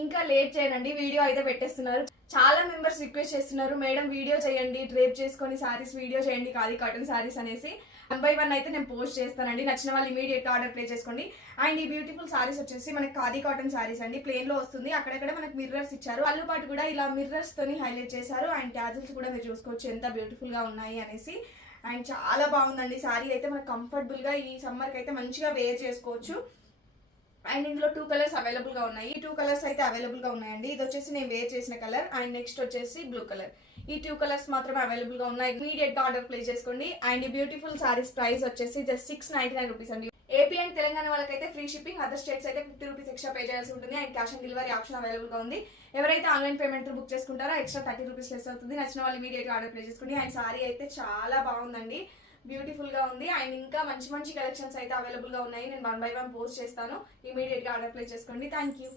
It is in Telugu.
ఇంకా లేట్ చేయనండి, వీడియో అయితే పెట్టేస్తున్నారు. చాలా మెంబర్స్ రిక్వెస్ట్ చేస్తున్నారు, మేడం వీడియో చేయండి, డ్రేప్ చేసుకొని సారీస్ వీడియో చేయండి, ఖాదీ కాటన్ సారీస్ అనేసి. 1 by 1 అయితే నేను పోస్ట్ చేస్తానండి. నచ్చిన వాళ్ళు ఇమీడియట్ గా ఆర్డర్ ప్లేస్ చేసుకోండి. అండ్ ఈ బ్యూటిఫుల్ సారీస్ వచ్చేసి మనకి ఖాదీ కాటన్ సారీస్ అండి. ప్లేన్ లో వస్తుంది, అక్కడక్కడ మనకి మిర్రర్స్ ఇచ్చారు. పళ్ళు పాటు కూడా ఇలా మిర్రర్స్ తోని హైలైట్ చేశారు. అండ్ ట్యాజిల్స్ కూడా మీరు చూసుకోవచ్చు ఎంత బ్యూటిఫుల్ గా ఉన్నాయి అనేసి. అండ్ చాలా బాగుందండి సారీ అయితే. మనకు కంఫర్టబుల్ గా ఈ సమ్మర్ కి అయితే మంచిగా వేర్ చేసుకోవచ్చు. అండ్ ఇందులో 2 కలర్స్ అవైలబుల్ గా ఉన్నాయి. ఈ 2 కలర్స్ అయితే అవైలబుల్ గా ఉన్నాయండి. ఇది వచ్చేసి నేను వేర్ చేసిన కలర్ అండ్ నెక్స్ట్ వచ్చేసి బ్లూ కలర్. ఈ 2 కలర్స్ మాత్రమే అవైలబుల్ గా ఉన్నాయి. ఇమీడియట్ గా ఆర్డర్ ప్లేస్ చేసుకోండి. అండ్ ఈ బ్యూటిఫుల్ సారీస్ ప్రైస్ వచ్చేసి జస్ట్ 699 రూపీస్ అండి. ఏపీ అండ్ తెలంగాణ వాళ్ళకైతే ఫ్రీ షిప్పింగ్, అదర్ స్టేట్స్ అయితే 50 రూపీస్ ఎక్స్ట్రా పే చేయాల్సి ఉంటుంది. And cash on delivery option available గా ఉంది. ఎవరైతే ఆన్లైన్ పేమెంట్ బుక్ చేసుకుంటారో ఎక్స్ట్రా 30 రూపీస్ లెస్ అవుతుంది. నచ్చిన వాళ్ళు ఇమీడియట్ గా ఆర్డర్ ప్లేస్ చేసుకోండి. అండ్ సారీ అయితే చాలా బాగుందండి, బ్యూటిఫుల్ గా ఉంది. అండ్ ఇంకా మంచి మంచి కలెక్షన్స్ అయితే అవైలబుల్ గా ఉన్నాయి. నేను 1 by 1 పోస్ట్ చేస్తాను, ఇమీడియట్ గా ఆర్డర్ ప్లేస్ చేసుకోండి. Thank you.